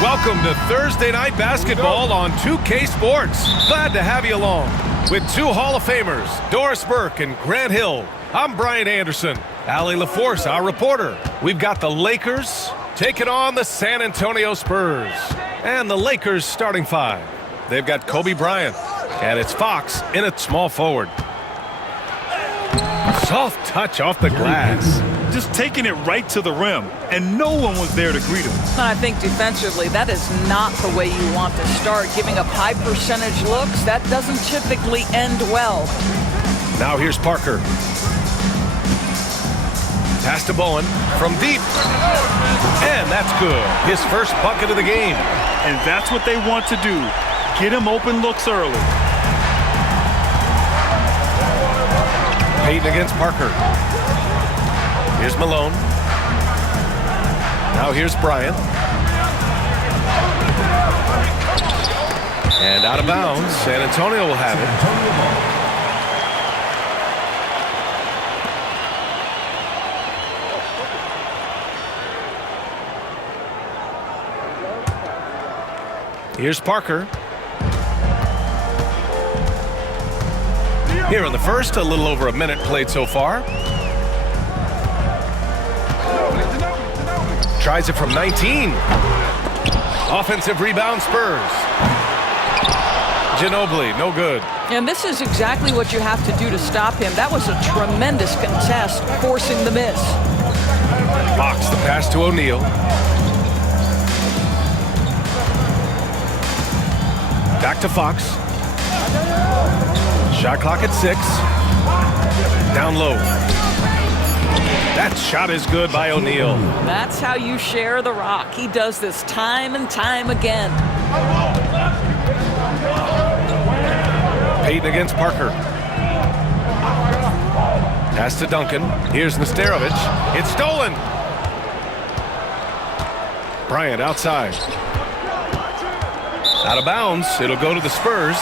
Welcome to Thursday Night Basketball on 2K Sports. Glad to have you along. With two Hall of Famers, Doris Burke and Grant Hill, I'm Brian Anderson. Allie LaForce, our reporter. We've got the Lakers taking on the San Antonio Spurs. And the Lakers starting five. They've got Kobe Bryant, and it's Fox in at small forward. Soft touch off the glass. Just taking it right to the rim, and no one was there to greet him. I think defensively, that is not the way you want to start. Giving up high percentage looks, that doesn't typically end well. Now here's Parker. Pass to Bowen from deep. And that's good. His first bucket of the game. And that's what they want to do. Get him open looks early. Payton against Parker. Here's Malone. Now here's Bryant. And out of bounds. San Antonio will have it. Here's Parker. Here in the first, a little over a minute played so far. Tries it from 19. Offensive rebound, Spurs. Ginobili, no good. And this is exactly what you have to do to stop him. That was a tremendous contest, forcing the miss. Fox, the pass to O'Neal. Back to Fox. Shot clock at 6. Down low. That shot is good by O'Neal. That's how you share the rock. He does this time and time again. Payton against Parker. Pass to Duncan. Here's Nesterovic. It's stolen. Bryant outside. Out of bounds. It'll go to the Spurs.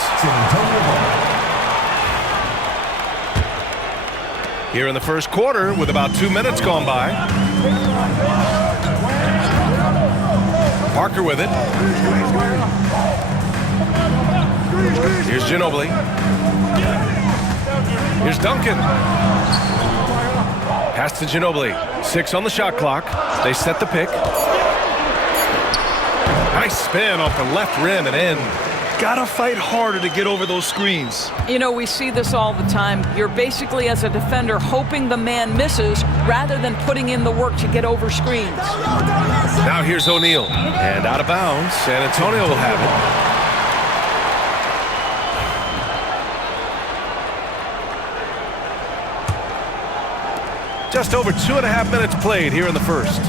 Here in the first quarter with about 2 minutes gone by. Parker with it. Here's Ginobili. Here's Duncan. Pass to Ginobili. 6 on the shot clock. They set the pick. Nice spin off the left rim and in. Gotta fight harder to get over those screens. You know, we see this all the time. You're basically, as a defender, hoping the man misses rather than putting in the work to get over screens. Now here's O'Neal. And out of bounds. San Antonio will have it. Just over 2.5 minutes played here in the first.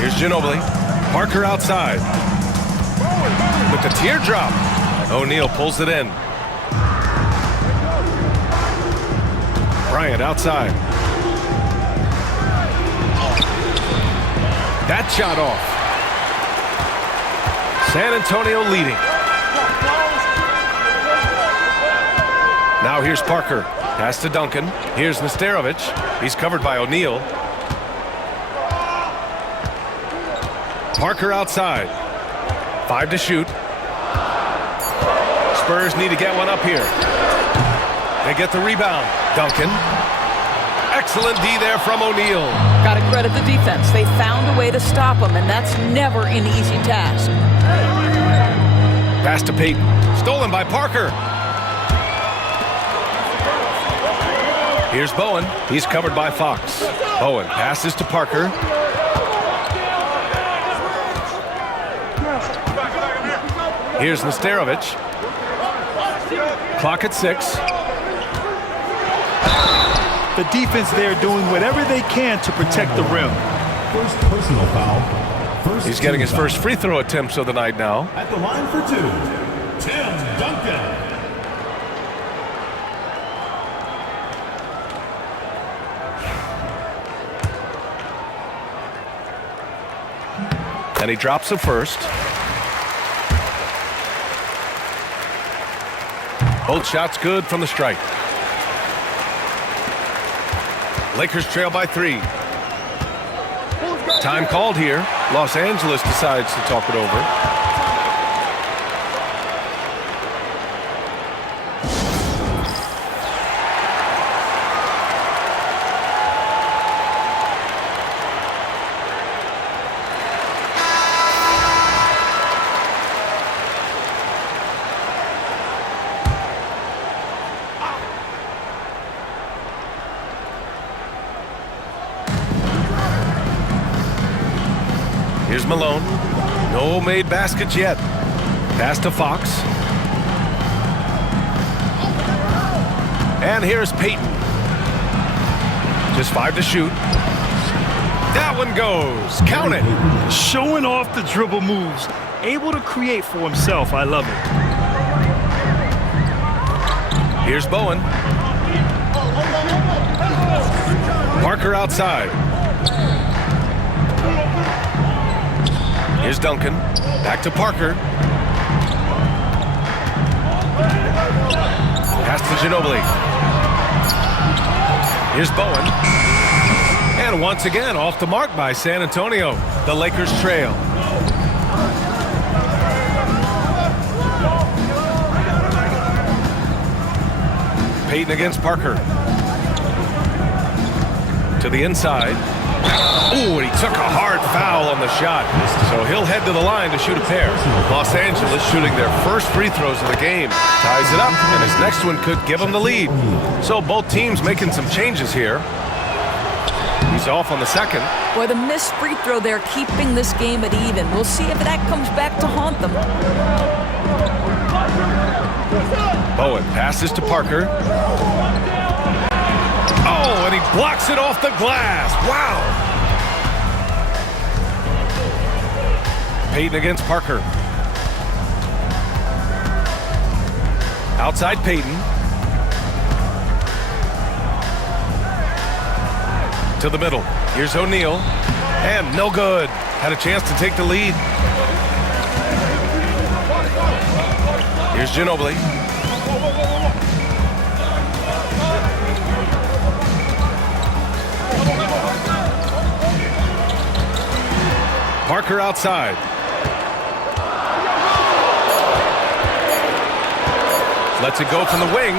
Here's Ginobili. Parker outside. With the teardrop. O'Neal pulls it in. Bryant outside. That shot off. San Antonio leading. Now here's Parker. Pass to Duncan. Here's Nesterovic. He's covered by O'Neal. Parker outside. 5 to shoot. Spurs need to get one up here. They get the rebound. Duncan. Excellent D there from O'Neal. Got to credit the defense. They found a way to stop him, and that's never an easy task. Pass to Payton. Stolen by Parker. Here's Bowen. He's covered by Fox. Bowen passes to Parker. Here's Nesterovic. Clock at 6. The defense there doing whatever they can to protect the rim. First personal foul. He's getting his first free throw attempts of the night now. At the line for 2, Tim Duncan. And he drops the first. Both shots good from the stripe. Lakers trail by 3. Time called here. Los Angeles decides to talk it over. Here's Malone. No made baskets yet. Pass to Fox. And here's Peyton. Just 5 to shoot. That one goes. Count it. Showing off the dribble moves. Able to create for himself. I love it. Here's Bowen. Parker outside. Here's Duncan. Back to Parker. Pass to Ginobili. Here's Bowen. And once again, off the mark by San Antonio. The Lakers trail. Peyton against Parker. To the inside. Ooh, and he took a hard foul on the shot. So he'll head to the line to shoot a pair. Los Angeles shooting their first free throws of the game. Ties it up, and his next one could give him the lead. So both teams making some changes here. He's off on the second. Boy, the missed free throw there keeping this game at even. We'll see if that comes back to haunt them. Bowen passes to Parker. Oh, and he blocks it off the glass. Wow. Peyton against Parker. Outside Peyton. To the middle. Here's O'Neal. And no good. Had a chance to take the lead. Here's Ginobili. Parker outside. Lets it go from the wing.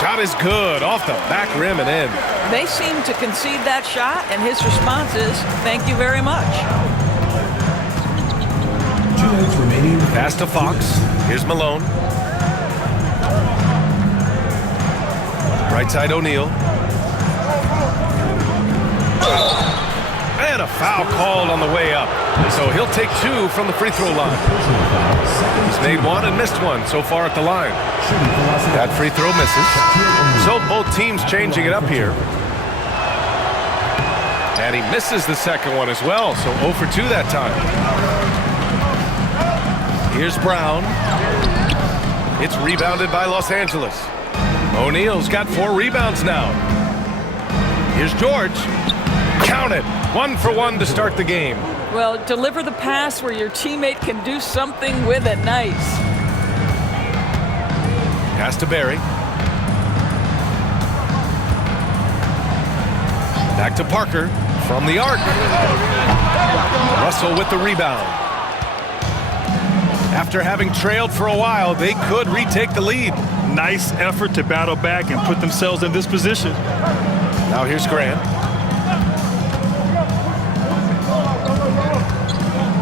Shot is good. Off the back rim and in. They seem to concede that shot, and his response is, thank you very much. 2 minutes remaining. Pass to Fox. Here's Malone. Right side O'Neal. And a foul called on the way up. So he'll take 2 from the free throw line. He's made 1 and missed 1 so far at the line. That free throw misses. So both teams changing it up here. And he misses the second one as well. So 0 for 2 that time. Here's Brown. It's rebounded by Los Angeles. O'Neal's got 4 rebounds now. Here's George. Count it. 1 for 1 to start the game. Well, deliver the pass where your teammate can do something with it. Nice. Pass to Barry. Back to Parker from the arc. Russell with the rebound. After having trailed for a while, they could retake the lead. Nice effort to battle back and put themselves in this position. Now here's Grant.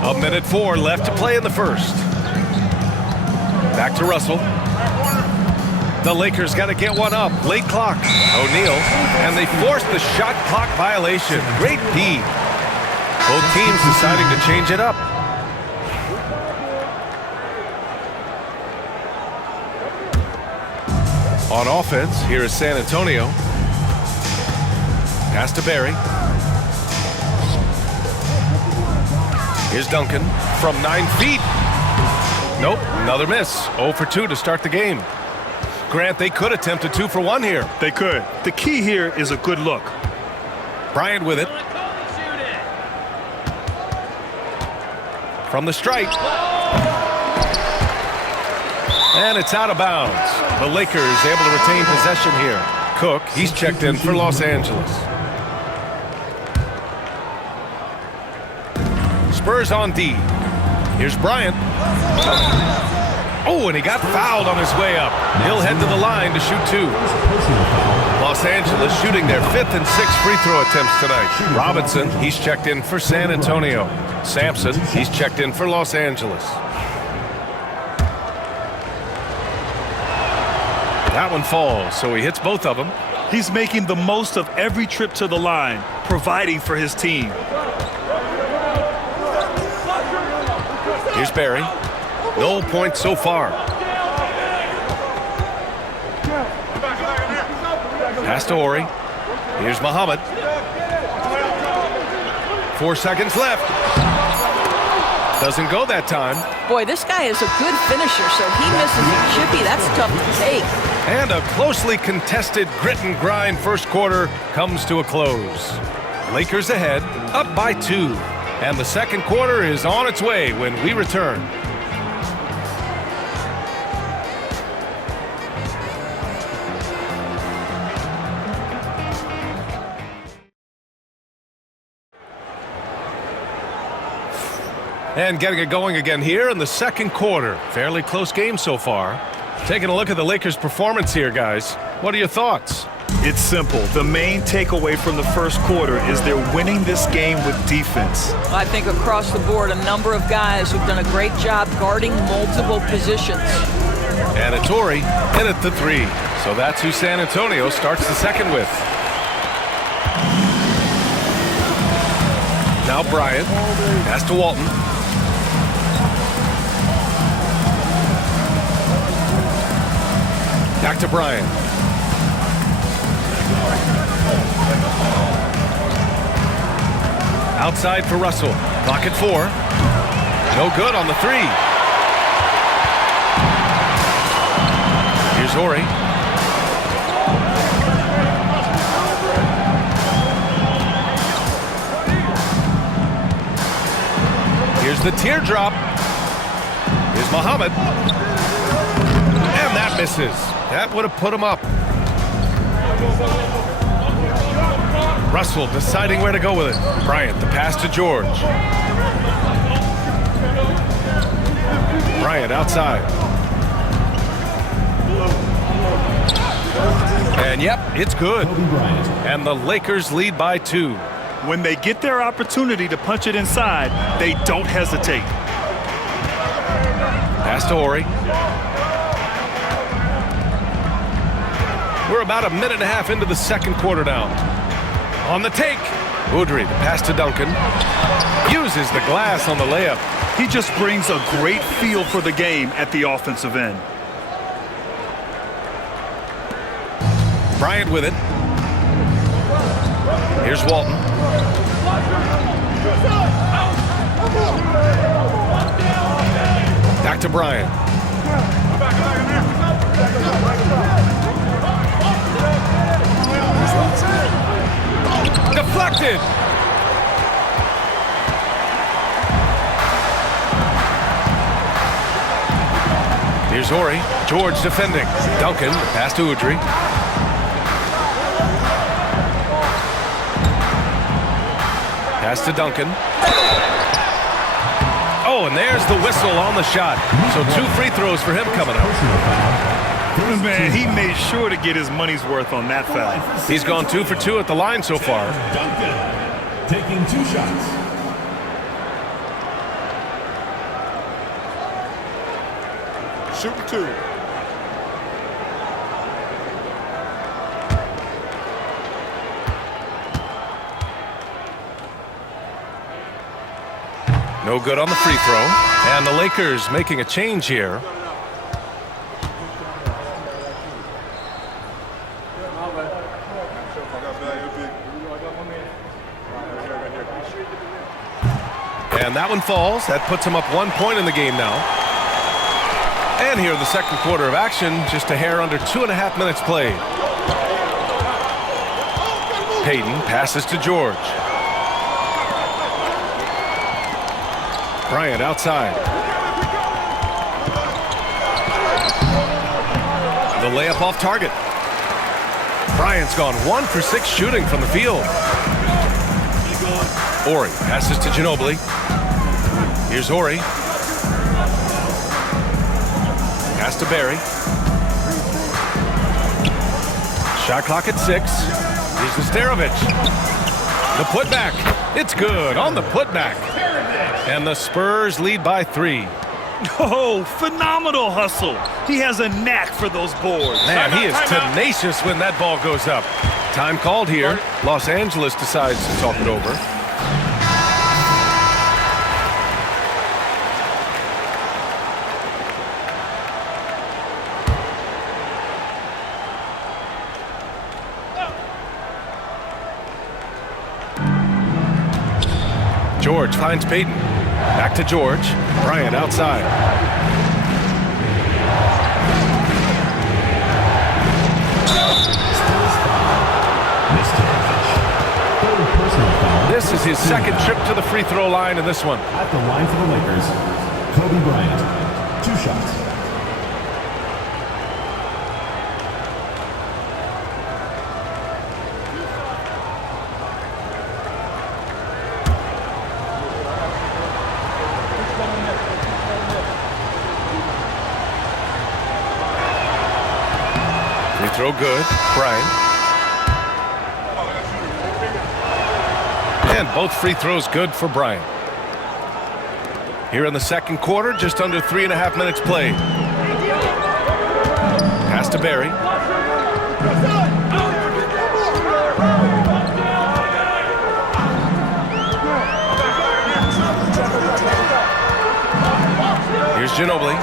A minute 4 left to play in the first. Back to Russell. The Lakers got to get one up. Late clock. O'Neal. And they forced the shot clock violation. Great D. Both teams deciding to change it up. On offense, here is San Antonio. Pass to Barry. Here's Duncan from 9 feet. Nope, another miss. 0 for 2 to start the game. Grant, they could attempt a 2 for 1 here. They could. The key here is a good look. Bryant with it. From the stripe. And it's out of bounds. The Lakers able to retain possession here. Cook, he's checked in for Los Angeles. Spurs on D. Here's Bryant. Oh, and he got fouled on his way up. He'll head to the line to shoot 2. Los Angeles shooting their 5th and 6th free throw attempts tonight. Robinson, he's checked in for San Antonio. Sampson, he's checked in for Los Angeles. That one falls, so he hits both of them. He's making the most of every trip to the line, providing for his team. Here's Barry. No points so far. Pass to Horry. Here's Muhammad. 4 seconds left. Doesn't go that time. Boy, this guy is a good finisher, so he misses a chippy. That's tough to take. And a closely contested grit and grind first quarter comes to a close. Lakers ahead, up by 2. And the second quarter is on its way when we return. And getting it going again here in the second quarter. Fairly close game so far. Taking a look at the Lakers' performance here, guys. What are your thoughts? It's simple. The main takeaway from the first quarter is they're winning this game with defense. I think across the board, a number of guys who've done a great job guarding multiple positions. And it's Horry hit it the 3. So that's who San Antonio starts the second with. Now Bryant. Pass to Walton. Back to Bryant. Outside for Russell. Clock at 4. No good on the 3. Here's Horry. Here's the teardrop. Here's Muhammad. And that misses. That would have put him up. Russell deciding where to go with it. Bryant, the pass to George. Bryant outside. And yep, it's good. And the Lakers lead by 2. When they get their opportunity to punch it inside, they don't hesitate. Pass to Horry. We're about a minute and a half into the second quarter now. On the take, Udry, the pass to Duncan. Uses the glass on the layup. He just brings a great feel for the game at the offensive end. Bryant with it. Here's Walton. Back to Bryant. Deflected. Here's Horry. George defending. Duncan, pass to Udry. Pass to Duncan. Oh, and there's the whistle on the shot. So 2 free throws for him coming up. Man, he made sure to get his money's worth on that foul. He's gone 2 for 2 at the line so far. Duncan taking 2 shots. Shooting 2. No good on the free throw. And the Lakers making a change here. And that one falls. That puts him up 1 point in the game now. And here in the second quarter of action, just a hair under 2.5 minutes played. Payton passes to George. Bryant outside. The layup off target. Bryant's gone 1 for 6 shooting from the field. Horry passes to Ginobili. Here's Ori. Pass to Barry. Shot clock at 6. Here's Nesterovic. The putback. It's good on the putback. And the Spurs lead by 3. Oh, phenomenal hustle. He has a knack for those boards. Man, he is tenacious when that ball goes up. Time called here. Los Angeles decides to talk it over. George finds Payton. Back to George. Bryant outside. This is his second trip to the free throw line in this one. At the line for the Lakers, Kobe Bryant. 2 shots. Free throw good. Bryant. And both free throws good for Bryant. Here in the second quarter, just under 3.5 minutes played. Pass to Barry. Here's Ginobili.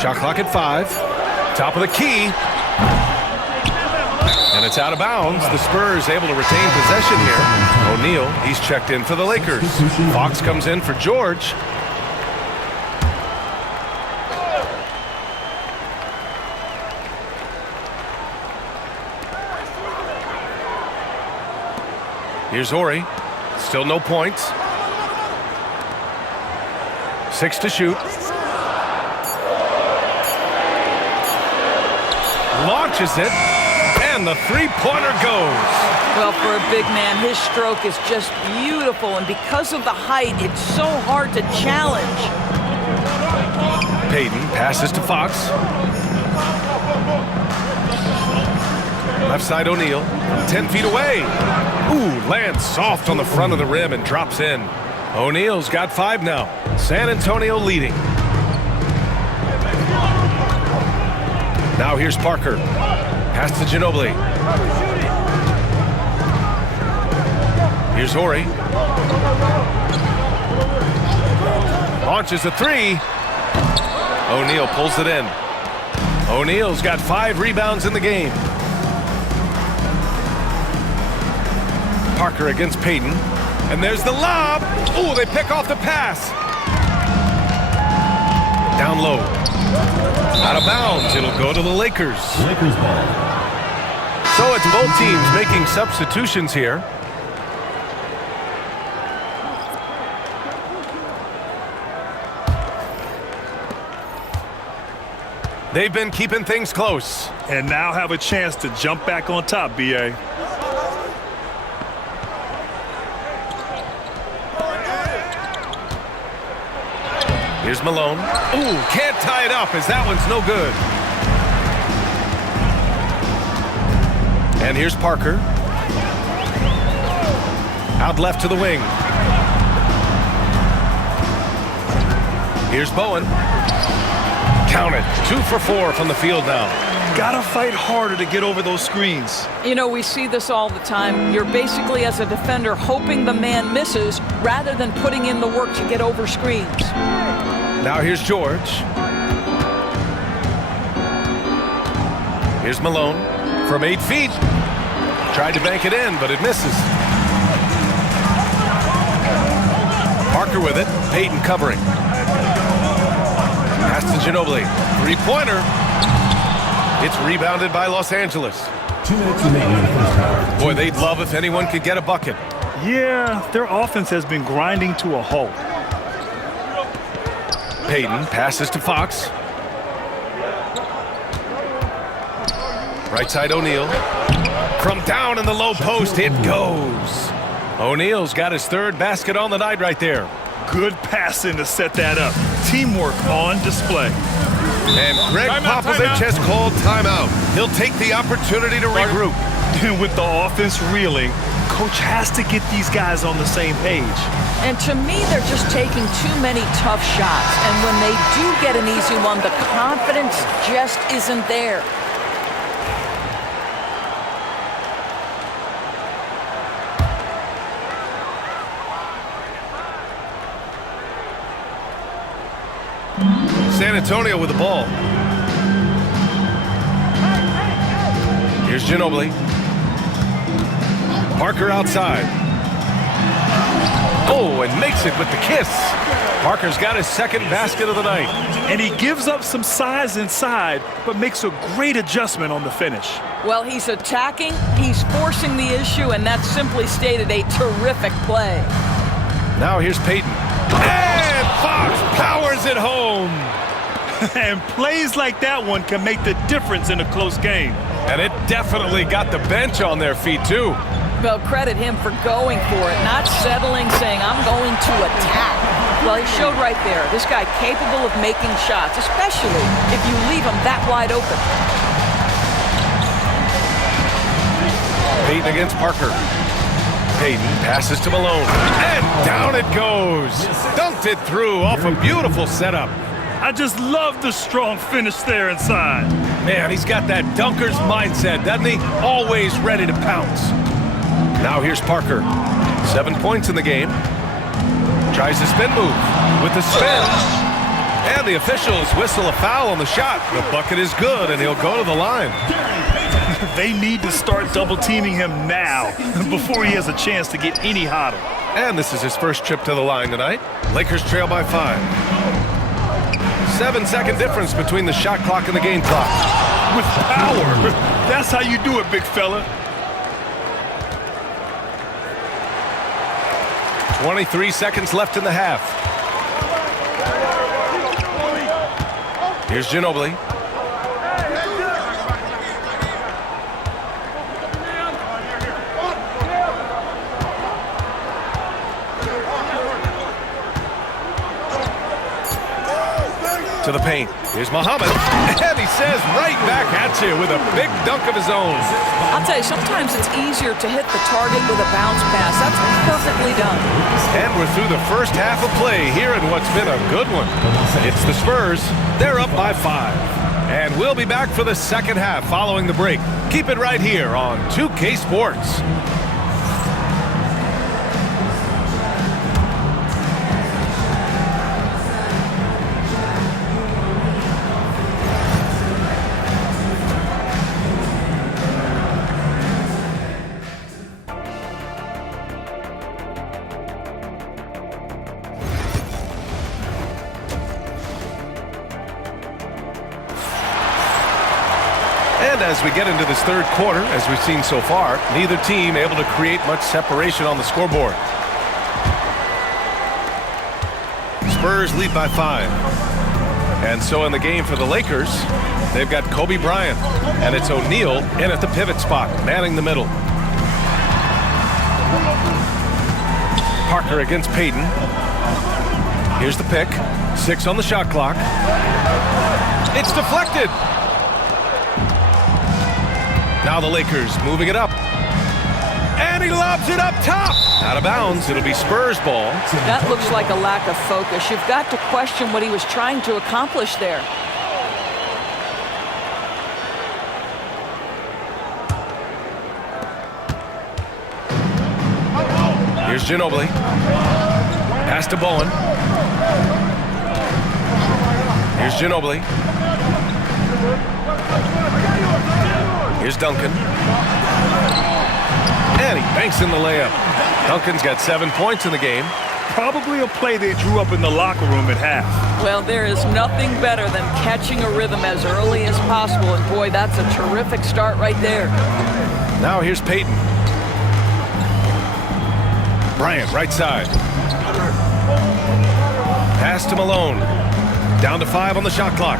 Shot clock at 5. Top of the key. And it's out of bounds. The Spurs able to retain possession here. O'Neal, he's checked in for the Lakers. Fox comes in for George. Here's Ori. Still no points. 6 to shoot. Launches it. And the three-pointer goes. Well, for a big man, his stroke is just beautiful. And because of the height, it's so hard to challenge. Payton passes to Fox. Left side O'Neal. 10 feet away. Ooh, lands soft on the front of the rim and drops in. O'Neal's got 5 now. San Antonio leading. Now here's Parker. Pass to Ginobili. Here's Ori. Launches a 3. O'Neal pulls it in. O'Neal's got 5 rebounds in the game. Parker against Payton. And there's the lob. Ooh, they pick off the pass. Down low. Out of bounds. It'll go to the Lakers. Lakers ball. So it's both teams making substitutions here. They've been keeping things close. And now have a chance to jump back on top, B.A. Here's Malone. Ooh, can't tie it up as that one's no good. And here's Parker. Out left to the wing. Here's Bowen. Count it. 2 for 4 from the field now. Gotta fight harder to get over those screens. You know, we see this all the time. You're basically, as a defender, hoping the man misses rather than putting in the work to get over screens. Now here's George. Here's Malone from 8 feet. Tried to bank it in, but it misses. Parker with it. Payton covering. Pass to Ginobili. 3-pointer. It's rebounded by Los Angeles. 2 minutes remaining in the first half. Boy, they'd love if anyone could get a bucket. Yeah, their offense has been grinding to a halt. Payton passes to Fox. Right side O'Neal. From down in the low post, it goes. O'Neal's got his 3rd basket on the night right there. Good passing to set that up. Teamwork on display. And Greg Popovich has called timeout. He'll take the opportunity to regroup. And with the offense reeling, coach has to get these guys on the same page. And to me, they're just taking too many tough shots. And when they do get an easy one, the confidence just isn't there. San Antonio with the ball. Here's Ginobili. Parker outside. Oh, and makes it with the kiss. Parker's got his second basket of the night. And he gives up some size inside, but makes a great adjustment on the finish. Well, he's attacking, he's forcing the issue, and that's simply stated a terrific play. Now here's Peyton. And Fox powers it home. And plays like that one can make the difference in a close game. And it definitely got the bench on their feet, too. Well, credit him for going for it, not settling, saying, I'm going to attack. Well, he showed right there, this guy capable of making shots, especially if you leave him that wide open. Peyton against Parker. Peyton passes to Malone. And down it goes. Dunked it through off a beautiful setup. I just love the strong finish there inside. Man, he's got that dunker's mindset, doesn't he? Always ready to pounce. Now here's Parker. 7 points in the game. Tries the spin move with the spin. And the officials whistle a foul on the shot. The bucket is good, and he'll go to the line. They need to start double-teaming him now before he has a chance to get any hotter. And this is his first trip to the line tonight. Lakers trail by 5. 7-second difference between the shot clock and the game clock. With power. That's how you do it, big fella. 23 seconds left in the half. Here's Ginobili. To the paint. Here's Muhammad. And he says right back at you with a big dunk of his own. I'll tell you, sometimes it's easier to hit the target with a bounce pass. That's perfectly done. And we're through the first half of play here in what's been a good one. It's the Spurs. They're up by 5. And we'll be back for the second half following the break. Keep it right here on 2K Sports. And as we get into this third quarter, as we've seen so far, neither team able to create much separation on the scoreboard. Spurs lead by 5. And so in the game for the Lakers, they've got Kobe Bryant. And it's O'Neal in at the pivot spot, manning the middle. Parker against Peyton. Here's the pick. 6 on the shot clock. It's deflected. Now the Lakers moving it up. And he lobs it up top. Out of bounds. It'll be Spurs ball. That looks like a lack of focus. You've got to question what he was trying to accomplish there. Here's Ginobili. Pass to Bowen. Here's Ginobili. Here's Duncan. And he banks in the layup. Duncan's got 7 points in the game. Probably a play they drew up in the locker room at half. Well, there is nothing better than catching a rhythm as early as possible. And boy, that's a terrific start right there. Now here's Peyton. Bryant, right side. Pass to Malone. Down to 5 on the shot clock.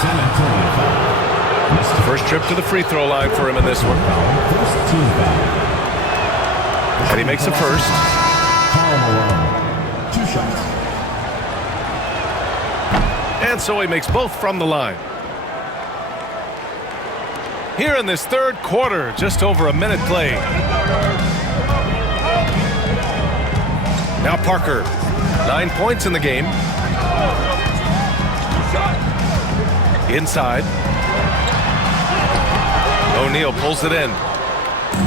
San Antonio foul. First trip to the free throw line for him in this one. First team foul. And he makes the first. Foul Malone. 2 shots. And so he makes both from the line. Here in this third quarter, just over a minute played. Now Parker, 9 points in the game. Inside. O'Neal pulls it in.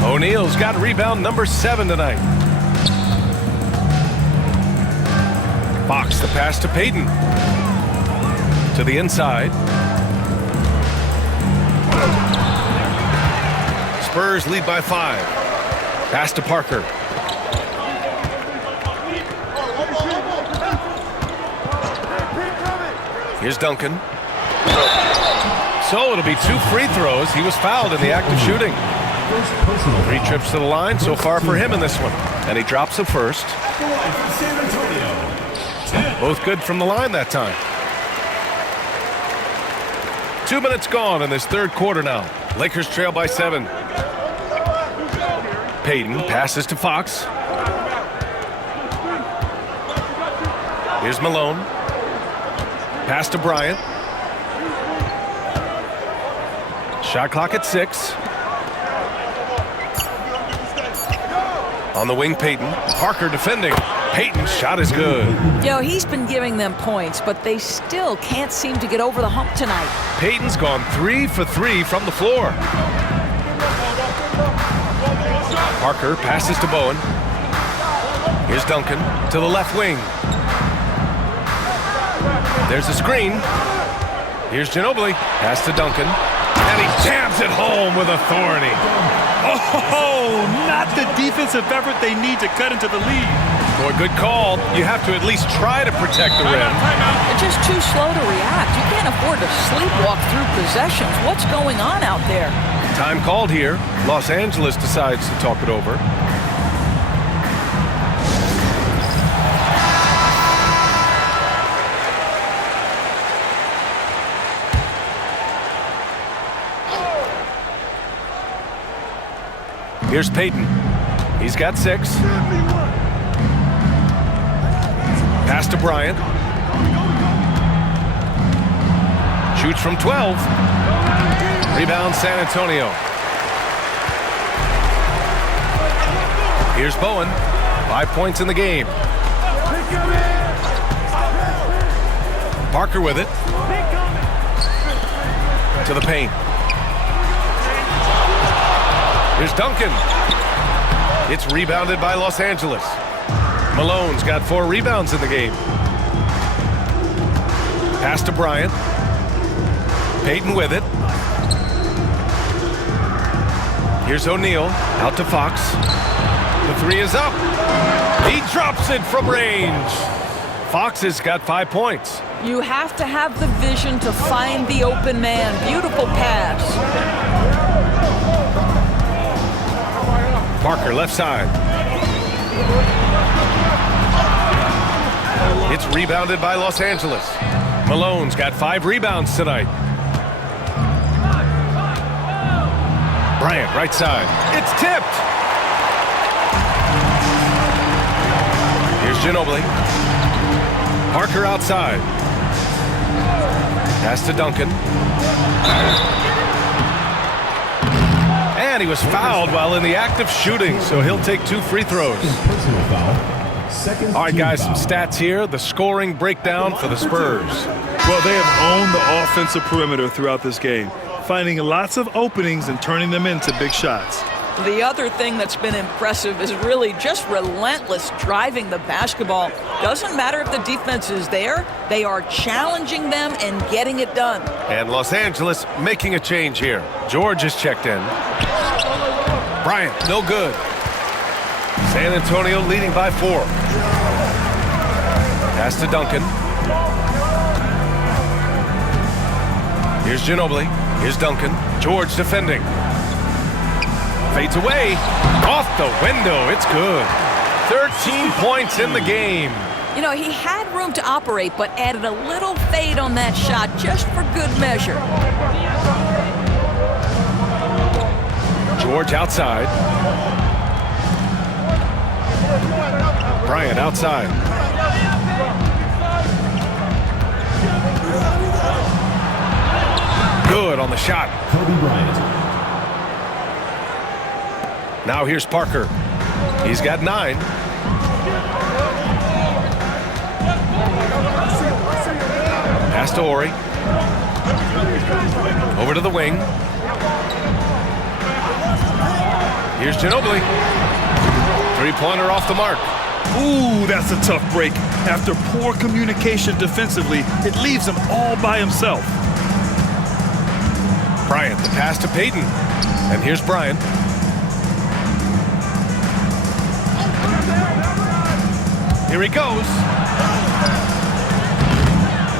O'Neal's got rebound number 7 tonight. Fox the pass to Payton. To the inside. Spurs lead by 5. Pass to Parker. Here's Duncan. So it'll be 2 free throws. He was fouled in the act of shooting. 3 trips to the line so far for him in this one. And he drops the first. Both good from the line that time. 2 minutes gone in this third quarter now. Lakers trail by 7. Payton passes to Fox. Here's Malone. Pass to Bryant. Shot clock at 6. On the wing, Payton. Parker defending. Payton's shot is good. You know, he's been giving them points, but they still can't seem to get over the hump tonight. Payton's gone 3 for 3 from the floor. Parker passes to Bowen. Here's Duncan to the left wing. There's a screen. Here's Ginobili. Pass to Duncan. And he jams it home with authority. Oh, not the defensive effort they need to cut into the lead. Boy, good call. You have to at least try to protect the rim. They're just too slow to react. You can't afford to sleepwalk through possessions. What's going on out there? Time called here. Los Angeles decides to talk it over. Here's Payton. He's got 6. Pass to Bryant. Shoots from 12. Rebound San Antonio. Here's Bowen. 5 points in the game. Parker with it. To the paint. Here's Duncan. It's rebounded by Los Angeles. Malone's got 4 rebounds in the game. Pass to Bryant. Payton with it. Here's O'Neal. Out to Fox. The 3 is up. He drops it from range. Fox has got 5 points. You have to have the vision to find the open man. Beautiful pass. Parker left side. It's rebounded by Los Angeles. Malone's got 5 rebounds tonight. Bryant right side. It's tipped. Here's Ginobili. Parker outside. Pass to Duncan. And he was fouled while in the act of shooting, so he'll take 2 free throws. Personal foul. Second All right, team guys, some foul. stats here. The scoring breakdown for the Spurs. Well, they have owned the offensive perimeter throughout this game, finding lots of openings and turning them into big shots. The other thing that's been impressive is really just relentless driving the basketball. Doesn't matter if the defense is there, they are challenging them and getting it done. And Los Angeles making a change here. George is checked in. Bryant, no good. San Antonio leading by 4. Pass to Duncan. Here's Ginobili. Here's Duncan. George defending. Fades away. Off the window. It's good. 13 points in the game. You know, he had room to operate, but added a little fade on that shot just for good measure. George outside. Bryant outside. Good on the shot. Kobe Bryant. Now here's Parker. He's got 9. Pass to Ori. Over to the wing. Here's Ginobili. Three-pointer off the mark. Ooh, that's a tough break. After poor communication defensively, it leaves him all by himself. Bryant, the pass to Payton. And here's Bryant. Here he goes.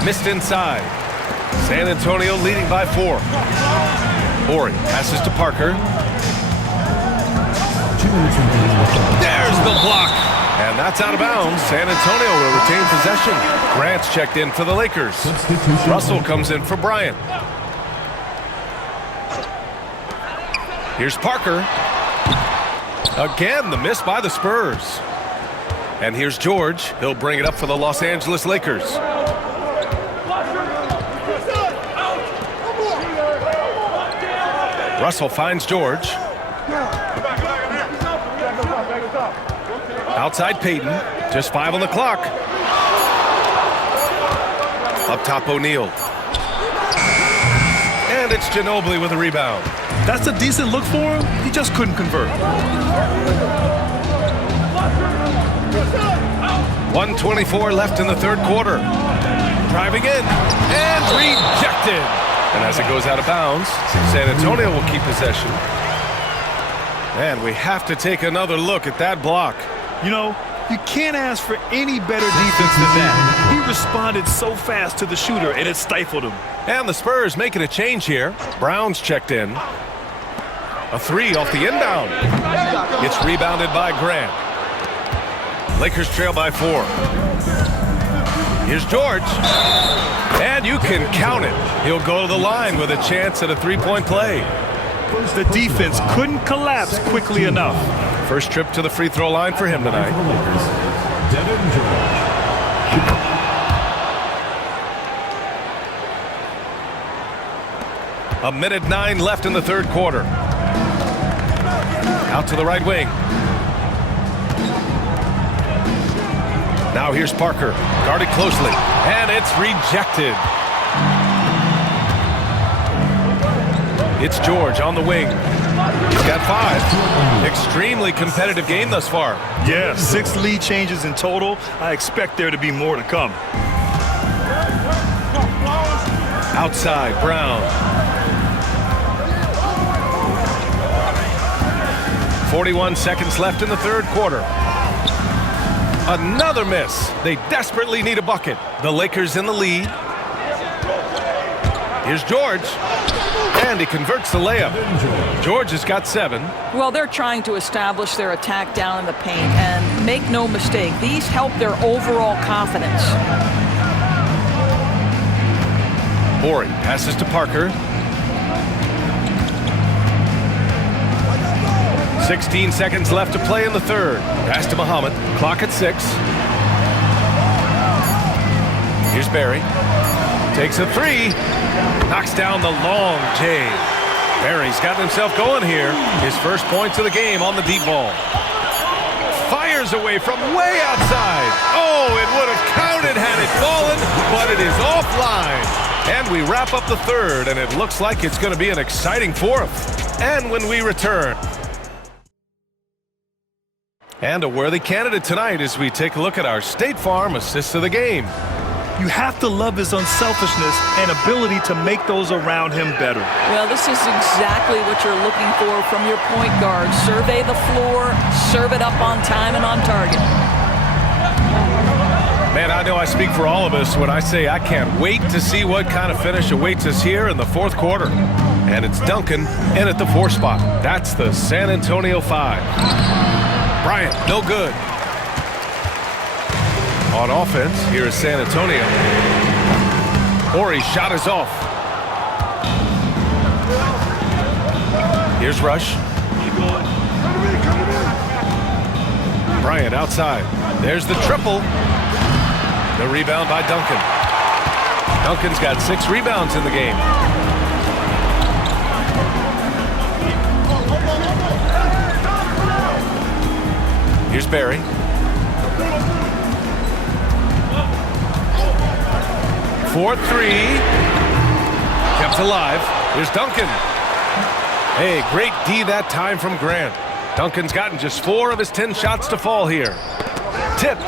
Missed inside. San Antonio leading by 4. Ori passes to Parker. 2 minutes remaining. There's the block. And that's out of bounds. San Antonio will retain possession. Grant's checked in for the Lakers. Substitution. Russell comes in for Bryant. Here's Parker. Again, the miss by the Spurs. And here's George. He'll bring it up for the Los Angeles Lakers. Russell finds George. Outside Payton. Just 5 on the clock. Up top O'Neal. And it's Ginobili with a rebound. That's a decent look for him. He just couldn't convert. 1:24 left in the third quarter. Driving in and rejected. And as it goes out of bounds, San Antonio will keep possession. And we have to take another look at that block. You know, you can't ask for any better defense than that. He responded so fast to the shooter, and it stifled him. And the Spurs making a change here. Brown's checked in. A 3 off the inbound. It's rebounded by Grant. Lakers trail by 4. Here's George. And you can count it. He'll go to the line with a chance at a 3-point play. The defense couldn't collapse quickly enough. First trip to the free throw line for him tonight. For the Lakers, Devin George. A minute 9 left in the third quarter. Out to the right wing. Now here's Parker, guarded closely, and it's rejected. It's George on the wing. He's got 5. Extremely competitive game thus far. Yeah, 6 lead changes in total. I expect there to be more to come. Outside, Brown. 41 seconds left in the third quarter. Another miss. They desperately need a bucket. The Lakers in the lead. Here's George. And he converts the layup. George has got 7. Well, they're trying to establish their attack down in the paint. And make no mistake, these help their overall confidence. Ori passes to Parker. 16 seconds left to play in the third. Pass to Muhammad. Clock at 6. Here's Barry. Takes a 3. Knocks down the long J. Barry's got himself going here. His first points of the game on the deep ball. Fires away from way outside. Oh, it would have counted had it fallen, but it is offline. And we wrap up the third, and it looks like it's going to be an exciting fourth. And when we return. And a worthy candidate tonight as we take a look at our State Farm assists of the game. You have to love his unselfishness and ability to make those around him better. Well, this is exactly what you're looking for from your point guard. Survey the floor, serve it up on time and on target. Man, I know I speak for all of us when I say I can't wait to see what kind of finish awaits us here in the fourth quarter. And it's Duncan in at the 4 spot. That's the San Antonio 5. Bryant, no good. On offense, here is San Antonio. Ori's shot is off. Here's Rush. Bryant outside. There's the triple. The rebound by Duncan. Duncan's got 6 rebounds in the game. Here's Barry. For 3. Kept alive. Here's Duncan. Hey, great D that time from Grant. Duncan's gotten just 4 of his 10 shots to fall here. Tipped.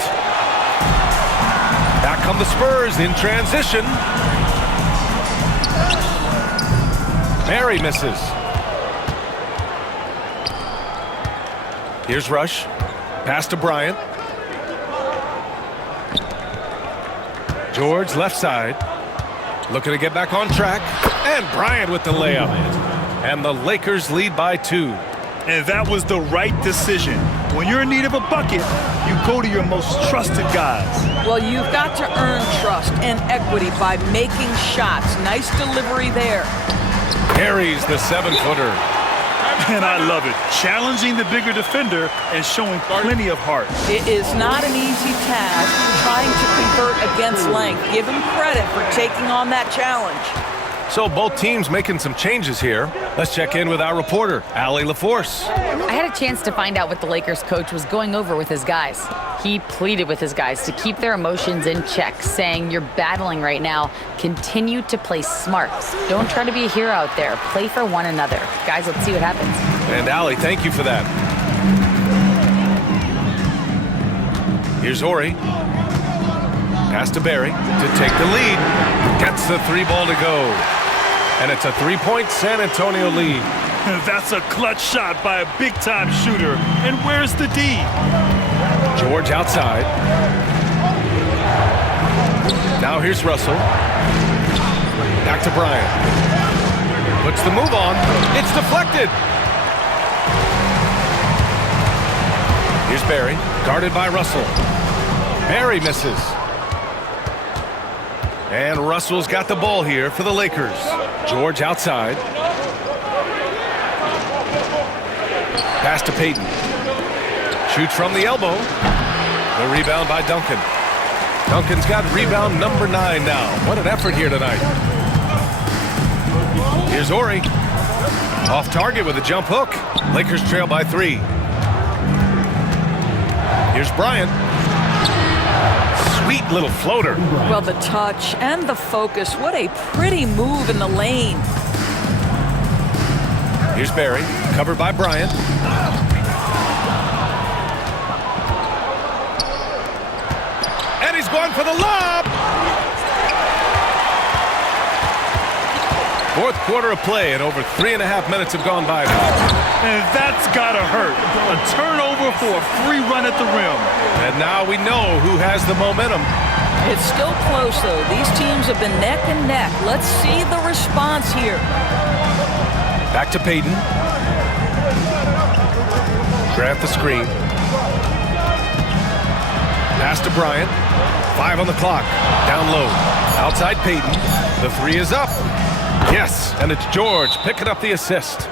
Back come the Spurs in transition. Barry misses. Here's Rush. Pass to Bryant. George left side. Looking to get back on track. And Bryant with the layup. And the Lakers lead by 2. And that was the right decision. When you're in need of a bucket, you go to your most trusted guys. Well, you've got to earn trust and equity by making shots. Nice delivery there. Carries the 7-footer. And I love it. Challenging the bigger defender and showing plenty of heart. It is not an easy task trying to convert against length. Give him credit for taking on that challenge. So both teams making some changes here. Let's check in with our reporter, Allie LaForce. I had a chance to find out what the Lakers coach was going over with his guys. He pleaded with his guys to keep their emotions in check, saying, "You're battling right now. Continue to play smart. Don't try to be a hero out there. Play for one another." Guys, let's see what happens. And Allie, thank you for that. Here's Horry. Pass to Barry to take the lead. Gets the 3 ball to go. And it's a 3-point San Antonio lead. That's a clutch shot by a big-time shooter. And where's the D? George outside. Now here's Russell. Back to Bryant. Puts the move on. It's deflected. Here's Barry, guarded by Russell. Barry misses. And Russell's got the ball here for the Lakers. George outside. Pass to Payton. Shoots from the elbow. The rebound by Duncan. Duncan's got rebound number 9 now. What an effort here tonight. Here's Horry. Off target with a jump hook. Lakers trail by 3. Here's Bryant. Sweet little floater. Well, the touch and the focus. What a pretty move in the lane. Here's Barry, covered by Bryant. And he's going for the lob. 4th quarter of play, and over 3.5 minutes have gone by now. And that's gotta hurt. A turnover for a free run at the rim. And now we know who has the momentum. It's still close, though. These teams have been neck and neck. Let's see the response here. Back to Payton. Grant the screen. Pass to Bryant. 5 on the clock. Down low. Outside Payton. The 3 is up. Yes, and it's George picking up the assist.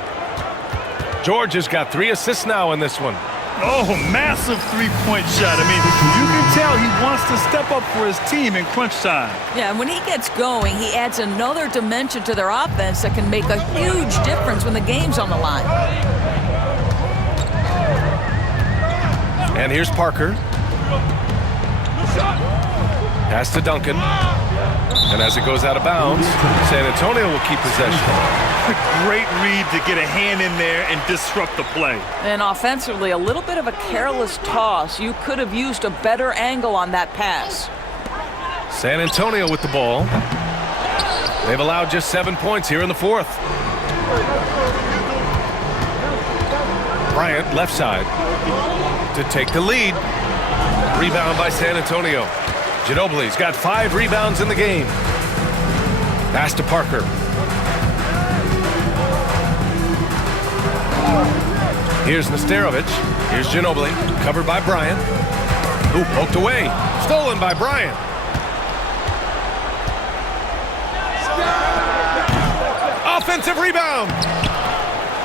George has got 3 assists now in this one. Oh, massive 3-point shot. I mean, you can tell he wants to step up for his team in crunch time. Yeah, and when he gets going, he adds another dimension to their offense that can make a huge difference when the game's on the line. And here's Parker. Pass to Duncan. And as it goes out of bounds, San Antonio will keep possession. Great read to get a hand in there and disrupt the play. And offensively, a little bit of a careless toss. You could have used a better angle on that pass. San Antonio with the ball. They've allowed just 7 points here in the 4th. Bryant, left side, to take the lead. Rebound by San Antonio. Ginobili's got 5 rebounds in the game. Pass to Parker. Here's Nesterovic. Here's Ginobili, covered by Bryant. Ooh, poked away. Stolen by Bryant. Offensive rebound.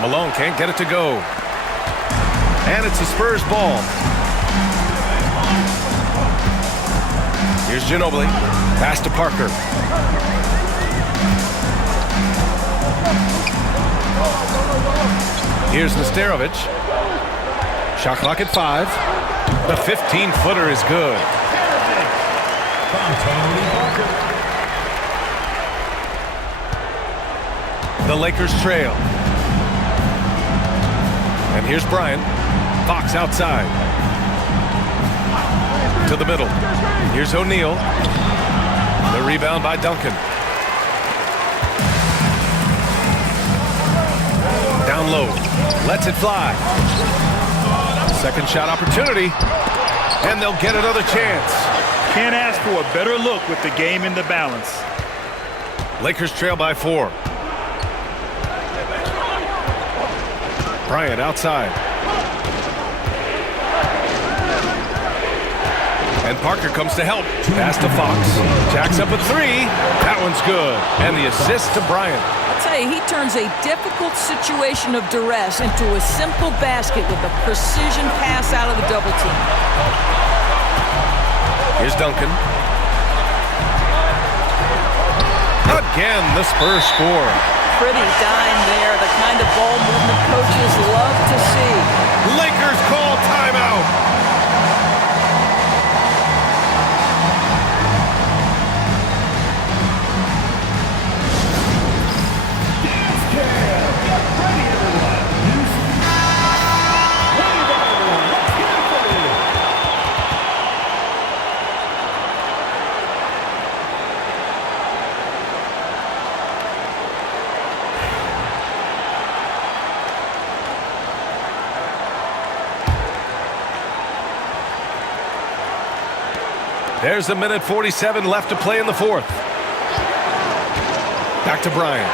Malone can't get it to go. And it's the Spurs ball. Here's Ginobili. Pass to Parker. Here's Nesterovic. Shot clock at 5. The 15-footer is good. The Lakers trail. And here's Bryant. Fox outside. To the middle. Here's O'Neal. The rebound by Duncan. Down low. Lets it fly. Second shot opportunity. And they'll get another chance. Can't ask for a better look with the game in the balance. Lakers trail by 4. Bryant outside. And Parker comes to help. Pass to Fox. Jacks up a 3. That one's good. And the assist to Bryant. I'll tell you, he turns a difficult situation of duress into a simple basket with a precision pass out of the double team. Here's Duncan. Again, the Spurs score. Pretty dime there, the kind of ball movement coaches love to see. Lakers call timeout. There's a minute 47 left to play in the fourth. Back to Bryant.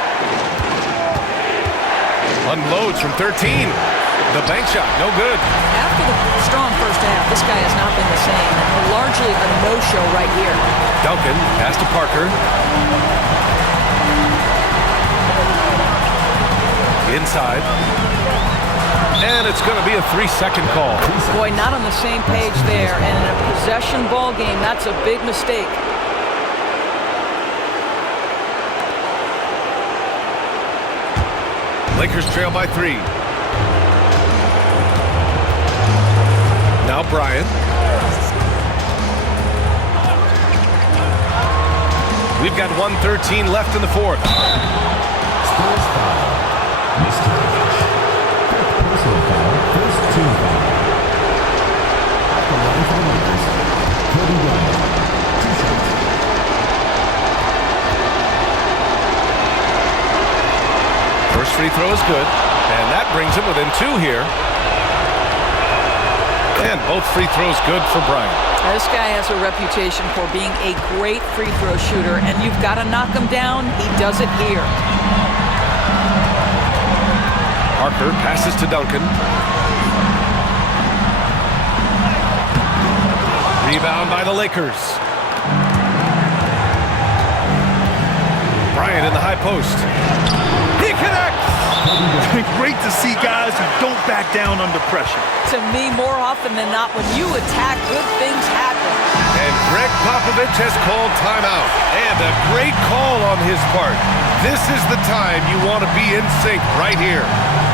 Unloads from 13. The bank shot, no good. After the strong first half, this guy has not been the same. Largely a no-show right here. Duncan, pass to Parker. Inside. And it's going to be a 3-second call. Boy, not on the same page there. And in a possession ball game, that's a big mistake. Lakers trail by 3. Now Bryant. We've got 1:13 left in the fourth. Spurs foul. Nesterovic. Personal foul. First team foul. At the line for the Lakers, Kobe Bryant. 2 shots. First free throw is good, and that brings him within 2 here. And both free throws good for Bryant. This guy has a reputation for being a great free throw shooter, and you've got to knock him down. He does it here. Parker passes to Duncan. Rebound by the Lakers. Bryant in the high post. He connects! Great to see guys who don't back down under pressure. To me, more often than not, when you attack, good things happen. And Greg Popovich has called timeout. And a great call on his part. This is the time you want to be in sync right here.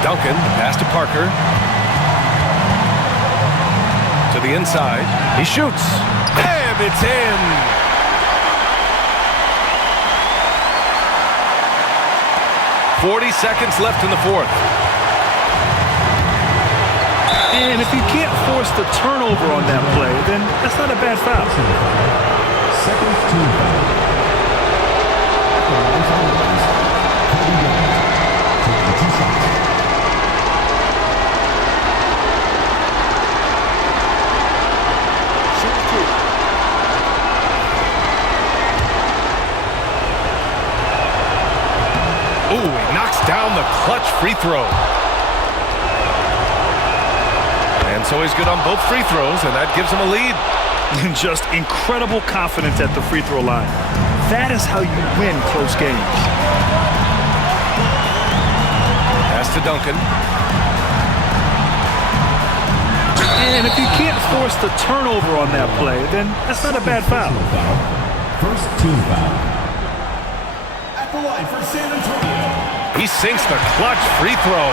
Duncan, pass to Parker. To the inside. He shoots. And it's in. .40 left in the fourth. And if you can't force the turnover on that play, then that's not a bad foul. Second team foul. At the line for the Lakers, Kobe Bryant. Taking 2 shots. Ooh, he knocks down the clutch free throw. And so he's good on both free throws, and that gives him a lead. And just incredible confidence at the free throw line. That is how you win close games. Pass to Duncan. And if you can't force the turnover on that play, then that's not a bad foul. First team foul. At the line for San Antonio. He sinks the clutch free throw.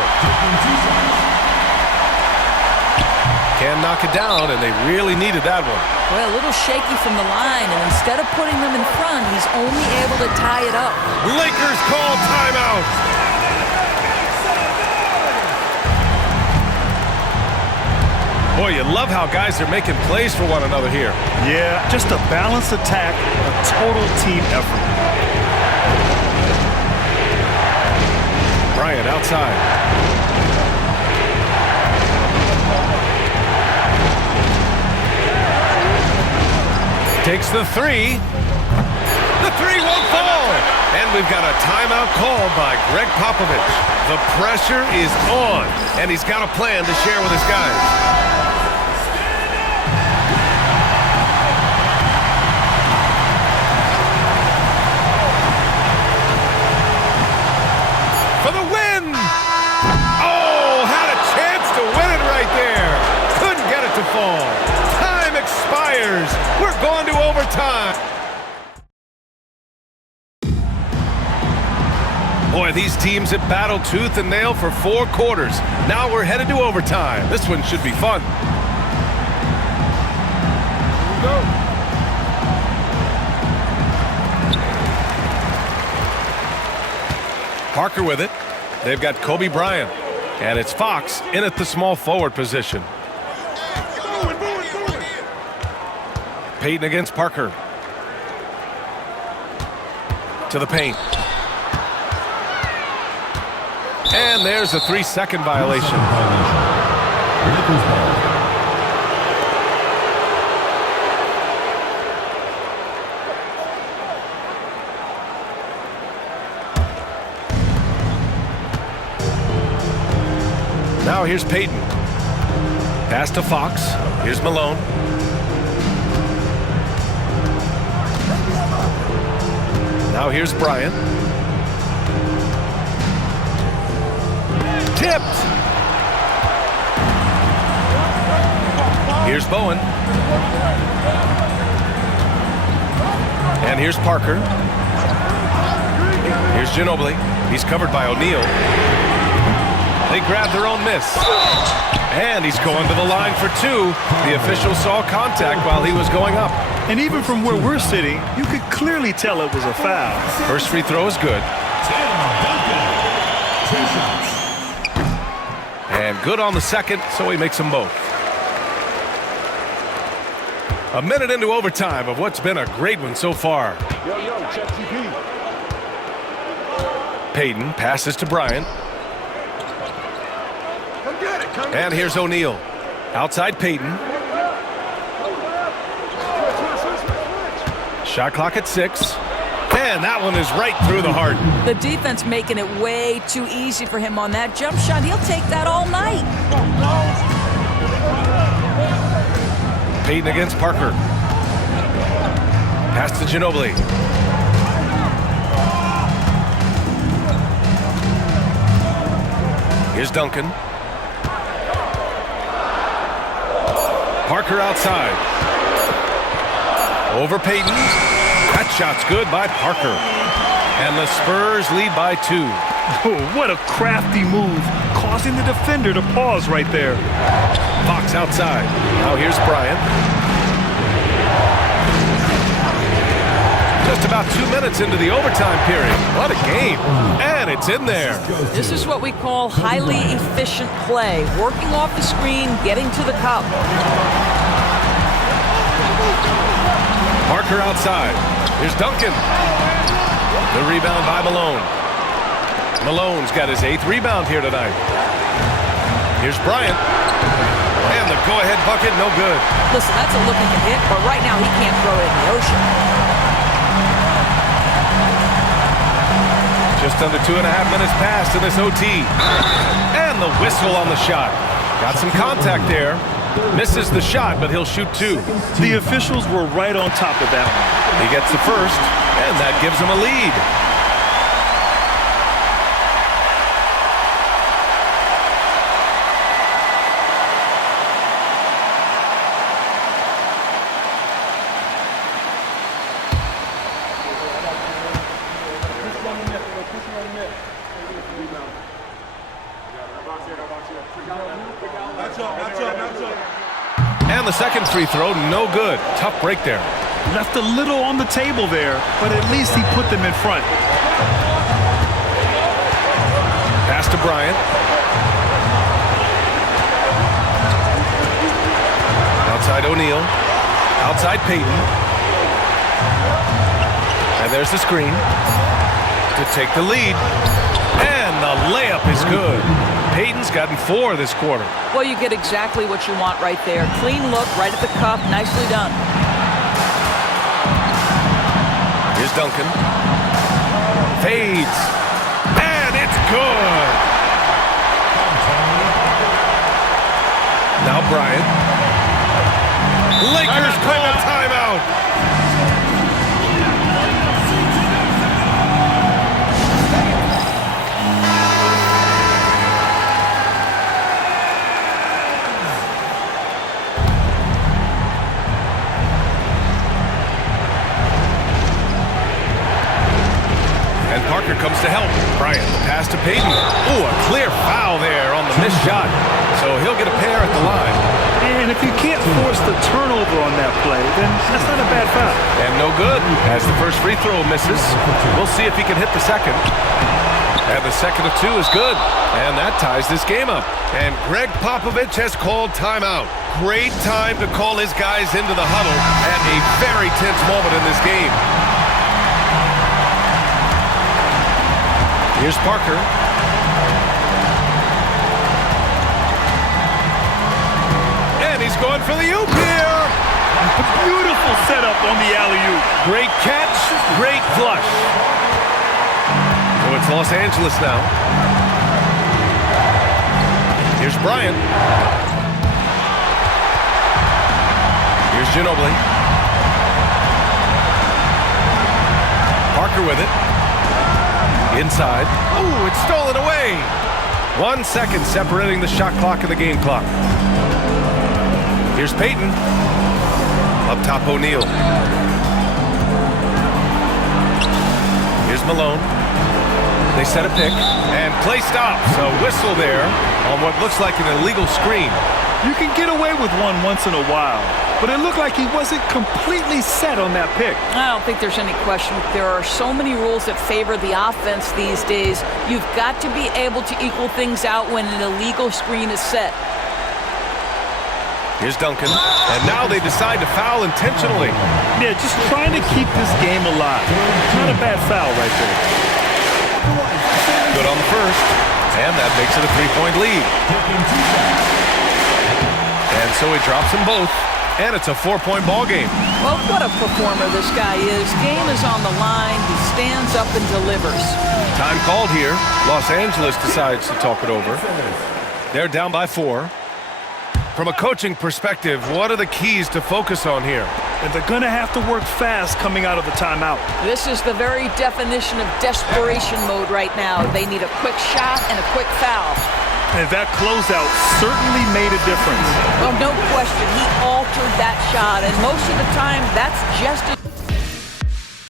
Can knock it down, and they really needed that one. Well, a little shaky from the line, and instead of putting them in front, he's only able to tie it up. Lakers call timeout. Boy, you love how guys are making plays for one another here. Yeah, just a balanced attack, a total team effort. Bryant outside. Takes the three. The three won't fall. And we've got a timeout called by Greg Popovich. The pressure is on, and he's got a plan to share with his guys. For the win! Oh, had a chance to win it right there. Couldn't get it to fall. Time expires. We're going to overtime. Boy, these teams have battled tooth and nail for 4 quarters. Now we're headed to overtime. This one should be fun. Here we go. Parker with it. They've got Kobe Bryant. And it's Fox in at the small forward position. Payton against Parker. To the paint. And there's a 3-second violation. Lakers ball. Now here's Payton. Pass to Fox. Here's Malone. Now here's Bryant. Tipped. Here's Bowen. And here's Parker. Here's Ginobili. He's covered by O'Neal. They grab their own miss. And he's going to the line for 2. The official saw contact while he was going up. And even from where we're sitting, you could clearly tell it was a foul. First free throw is good. And good on the second, so he makes them both. A minute into overtime of what's been a great one so far. Check TP. Payton passes to Bryant. Come get it. Come And here's O'Neal. Outside Payton. Shot clock at 6. And that one is right through the heart. The defense making it way too easy for him on that jump shot. He'll take that all night. Payton against Parker. Pass to Ginobili. Here's Duncan. Parker outside. Over Payton. That shot's good by Parker. And the Spurs lead by 2. Oh, what a crafty move, causing the defender to pause right there. Fox outside. Now here's Bryant. Just about 2 minutes into the overtime period. What a game. And it's in there. This is what we call highly efficient play. Working off the screen, getting to the cup. Parker outside. Here's Duncan. The rebound by Malone. Malone's got his 8th rebound here tonight. Here's Bryant. And the go-ahead bucket, no good. Listen, that's a look he can hit, but right now he can't throw it in the ocean. Just under 2.5 minutes passed in this OT. And the whistle on the shot. Got some contact there. Misses the shot, but he'll shoot 2. The officials were right on top of that one. He gets the first, and that gives him a lead. And the second free throw, no good. Tough break there. Left a little on the table there, but at least he put them in front. Pass to Bryant. Outside O'Neal. Outside Payton. And there's the screen to take the lead. And the layup is good. Payton's gotten 4 this quarter. Well, you get exactly what you want right there. Clean look, right at the cup. Nicely done. Here's Duncan. Fades. And it's good. Now Bryant. Lakers call a timeout. And Parker comes to help. Bryant, pass to Payton. Ooh, a clear foul there on the missed shot. So he'll get a pair at the line. And if you can't force the turnover on that play, then that's not a bad foul. And no good, as the first free throw misses. We'll see if he can hit the second. And the second of 2 is good. And that ties this game up. And Greg Popovich has called timeout. Great time to call his guys into the huddle at a very tense moment in this game. Here's Parker. And he's going for the oop here. Beautiful setup on the alley-oop. Great catch, great flush. So it's Los Angeles now. Here's Bryant. Here's Ginobili. Parker with it. Inside. Ooh, it's stolen away. 1 second separating the shot clock and the game clock. Here's Payton. Up top, O'Neal. Here's Malone. They set a pick, and play stops. A whistle there on what looks like an illegal screen. You can get away with one once in a while, but it looked like he wasn't completely set on that pick. I don't think there's any question. There are so many rules that favor the offense these days. You've got to be able to equal things out when an illegal screen is set. Here's Duncan, and now they decide to foul intentionally. Yeah, just trying to keep this game alive. Not a bad foul right there. Good on the first, and that makes it a 3-point lead. And so he drops them both, and it's a 4-point ball game. Well, what a performer this guy is. Game is on the line. He stands up and delivers. Time called here. Los Angeles decides to talk it over. They're down by 4. From a coaching perspective, what are the keys to focus on here? And they're going to have to work fast coming out of the timeout. This is the very definition of desperation mode right now. They need a quick shot and a quick foul. And that closeout certainly made a difference. Well, no question. He altered that shot, and most of the time, that's just as